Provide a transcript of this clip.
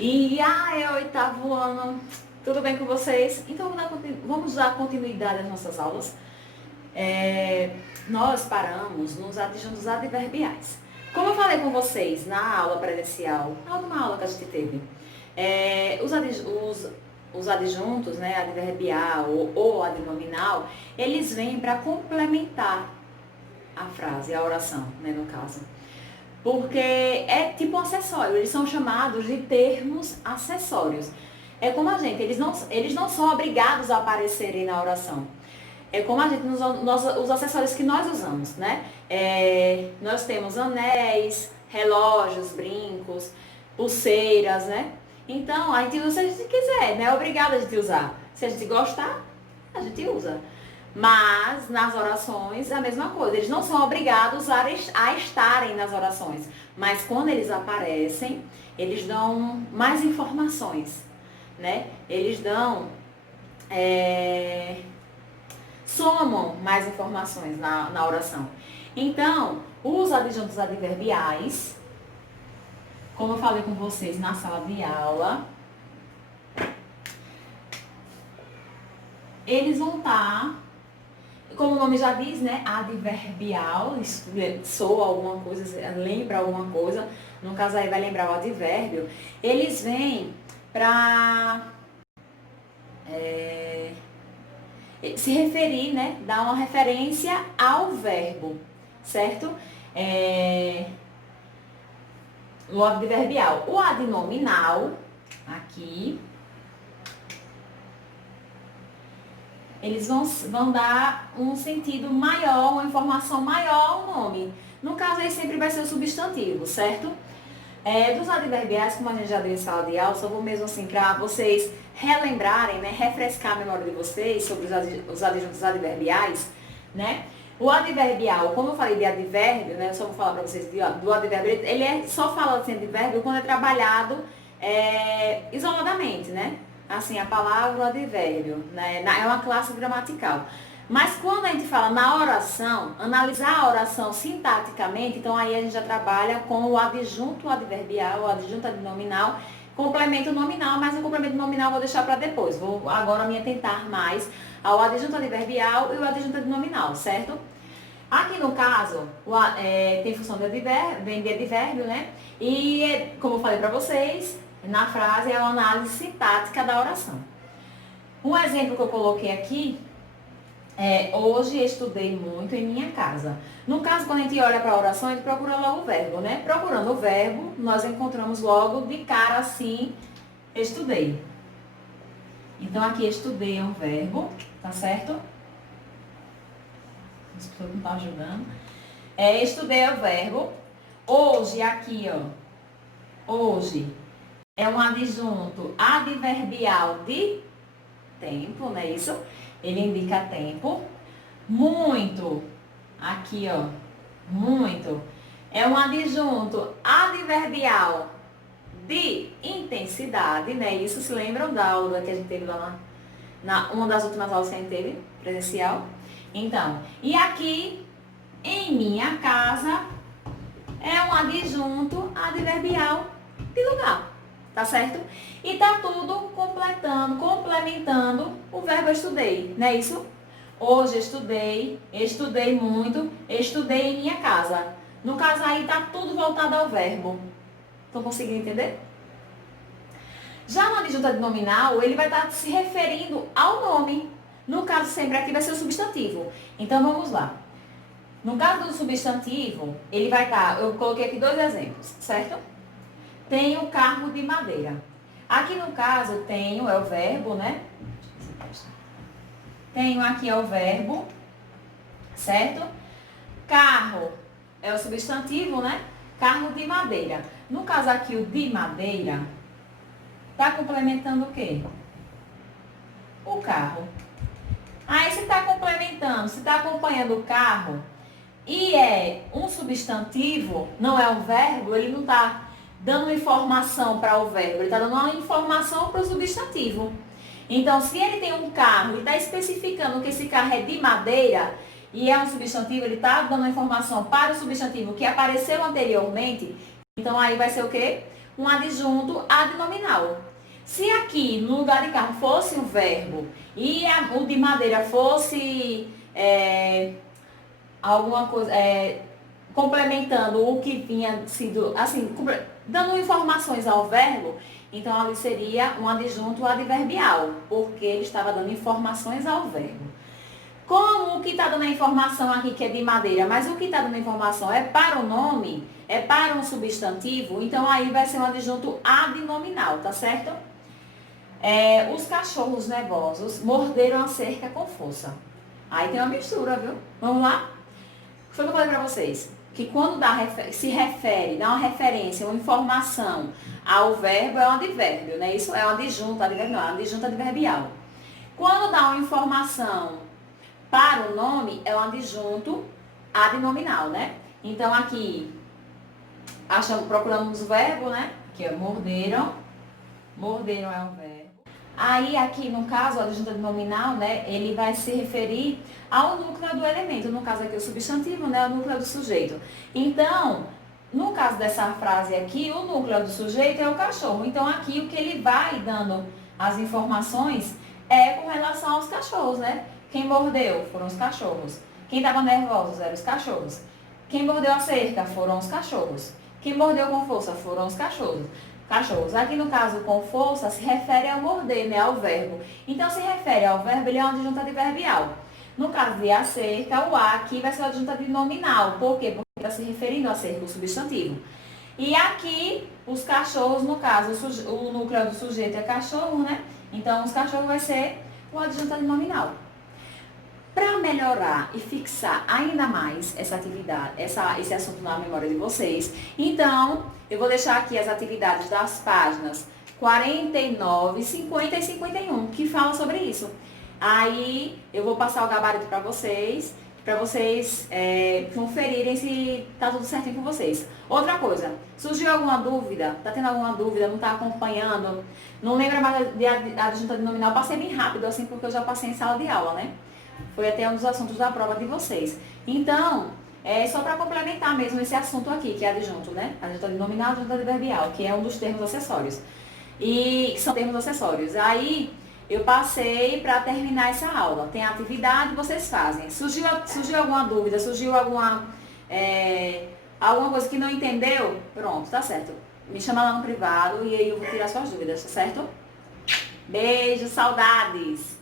E é oitavo ano, tudo bem com vocês? Então vamos dar continuidade às nossas aulas. Nós paramos nos adjuntos adverbiais. Como eu falei com vocês na aula presencial, na última aula que a gente teve, os adjuntos, né, adverbial ou adnominal, eles vêm para complementar a frase, a oração, né, no caso. Porque é tipo um acessório, eles são chamados de termos acessórios. É como a gente, eles não são obrigados a aparecerem na oração. É como a gente, os acessórios que nós usamos, né? Nós temos anéis, relógios, brincos, pulseiras, né? Então, a gente usa se a gente quiser, não é obrigado a gente usar. Se a gente gostar, a gente usa. Mas nas orações é a mesma coisa. Eles não são obrigados a estarem nas orações. Mas quando eles aparecem, eles dão mais informações, né? Eles dão... somam mais informações na oração. Então, os adjuntos adverbiais, como eu falei com vocês na sala de aula, eles vão estar, como o nome já diz, né, adverbial, soa alguma coisa, lembra alguma coisa, no caso aí vai lembrar o advérbio, eles vêm para se referir, né, dar uma referência ao verbo, certo? O adverbial. O adnominal, aqui, eles vão dar um sentido maior, uma informação maior ao nome. No caso aí sempre vai ser o substantivo, certo? Dos adverbiais, como a gente já deu em sala de aula, só vou mesmo assim para vocês relembrarem, né, refrescar a memória de vocês sobre os adjuntos adverbiais, né? O adverbial, como eu falei de advérbio, né, eu só vou falar para vocês do advérbio, ele só fala assim advérbio quando é trabalhado isoladamente, né? Assim, a palavra o advérbio, né, é uma classe gramatical. Mas quando a gente fala na oração, analisar a oração sintaticamente, então aí a gente já trabalha com o adjunto adverbial, o adjunto adnominal, complemento nominal, mas o complemento nominal eu vou deixar para depois. Vou agora me atentar mais ao adjunto adverbial e o adjunto adnominal, certo? Aqui no caso, tem função de advérbio, vem de advérbio, né? E, como eu falei para vocês, na frase é a análise sintática da oração. Um exemplo que eu coloquei aqui hoje estudei muito em minha casa. No caso, quando a gente olha para a oração, a gente procura logo o verbo, né? Procurando o verbo, nós encontramos logo de cara assim, estudei. Então, aqui estudei é um verbo, tá certo? As pessoas não estão ajudando. Estudei é o verbo. Hoje, aqui, ó. Hoje é um adjunto adverbial de tempo, não é isso? Ele indica tempo. Muito, aqui ó, muito, é um adjunto adverbial de intensidade, né? Isso se lembram da aula que a gente teve lá na uma das últimas aulas que a gente teve, presencial? Então, e aqui, em minha casa, é um adjunto adverbial de lugar. Tá certo? E tá tudo complementando o verbo estudei, não é isso? Hoje estudei muito, estudei em minha casa. No caso aí tá tudo voltado ao verbo. Estão conseguindo entender? Já no adjunto adnominal, ele vai estar se referindo ao nome. No caso sempre aqui vai ser o substantivo. Então vamos lá. No caso do substantivo, ele vai estar, eu coloquei aqui 2 exemplos, certo? Tenho carro de madeira. Aqui no caso, tenho é o verbo, né? Tenho aqui é o verbo, certo? Carro é o substantivo, né? Carro de madeira. No caso aqui, o de madeira, tá complementando o quê? O carro. Aí, se tá complementando, se tá acompanhando o carro e é um substantivo, não é um verbo, ele não tá dando informação para o verbo, ele está dando uma informação para o substantivo. Então, se ele tem um carro e está especificando que esse carro é de madeira e é um substantivo, ele está dando uma informação para o substantivo que apareceu anteriormente, então aí vai ser o quê? um adjunto adnominal. Se aqui, no lugar de carro, fosse um verbo e o de madeira fosse alguma coisa, complementando o que vinha sido, assim, dando informações ao verbo, então ali seria um adjunto adverbial, porque ele estava dando informações ao verbo. Como o que está dando a informação aqui que é de madeira, mas o que está dando a informação é para o nome, é para um substantivo, então aí vai ser um adjunto adnominal, tá certo? Os cachorros nervosos morderam a cerca com força. Aí tem uma mistura, viu? Vamos lá? Foi o que eu falei para vocês. Que quando se refere, dá uma referência, uma informação ao verbo, é um advérbio, né? Isso é um adjunto, advérbio não, é um adjunto adverbial. Quando dá uma informação para o nome, é um adjunto adnominal, né? Então aqui, procuramos o verbo, né? Que é morderam. Morderam é um verbo. Aí aqui, no caso, o adjunto adnominal, né? Ele vai se referir ao núcleo do elemento. No caso aqui, o substantivo, né? O núcleo do sujeito. Então, no caso dessa frase aqui, o núcleo do sujeito é o cachorro. Então aqui, o que ele vai dando as informações é com relação aos cachorros, né? Quem mordeu foram os cachorros. Quem estava nervoso eram os cachorros. Quem mordeu a cerca foram os cachorros. Quem mordeu com força foram os cachorros. Aqui no caso com força se refere ao morder, né, ao verbo. Então se refere ao verbo, ele é um adjunto adverbial. No caso de a cerca, o a aqui vai ser o adjunto adnominal. Por quê? Porque está se referindo a cerca, o substantivo. E aqui, os cachorros, no caso, o núcleo do sujeito é cachorro, né? Então os cachorros vai ser o adjunto adnominal. Para melhorar e fixar ainda mais essa atividade, esse assunto na memória de vocês, então eu vou deixar aqui as atividades das páginas 49, 50 e 51, que falam sobre isso. Aí eu vou passar o gabarito para vocês conferirem se tá tudo certinho com vocês. Outra coisa, surgiu alguma dúvida, tá tendo alguma dúvida, não tá acompanhando, não lembra mais de adjunto adnominal, passei bem rápido assim, porque eu já passei em sala de aula, né? Foi até um dos assuntos da prova de vocês. Então, só para complementar mesmo esse assunto aqui, que é adjunto, né? Adjunto adnominal, adjunto adverbial, que é um dos termos acessórios. E que são termos acessórios. Aí, eu passei para terminar essa aula. Tem atividade, vocês fazem. Surgiu alguma dúvida, surgiu alguma coisa que não entendeu? Pronto, tá certo. Me chama lá no privado e aí eu vou tirar suas dúvidas, tá certo? Beijo, saudades!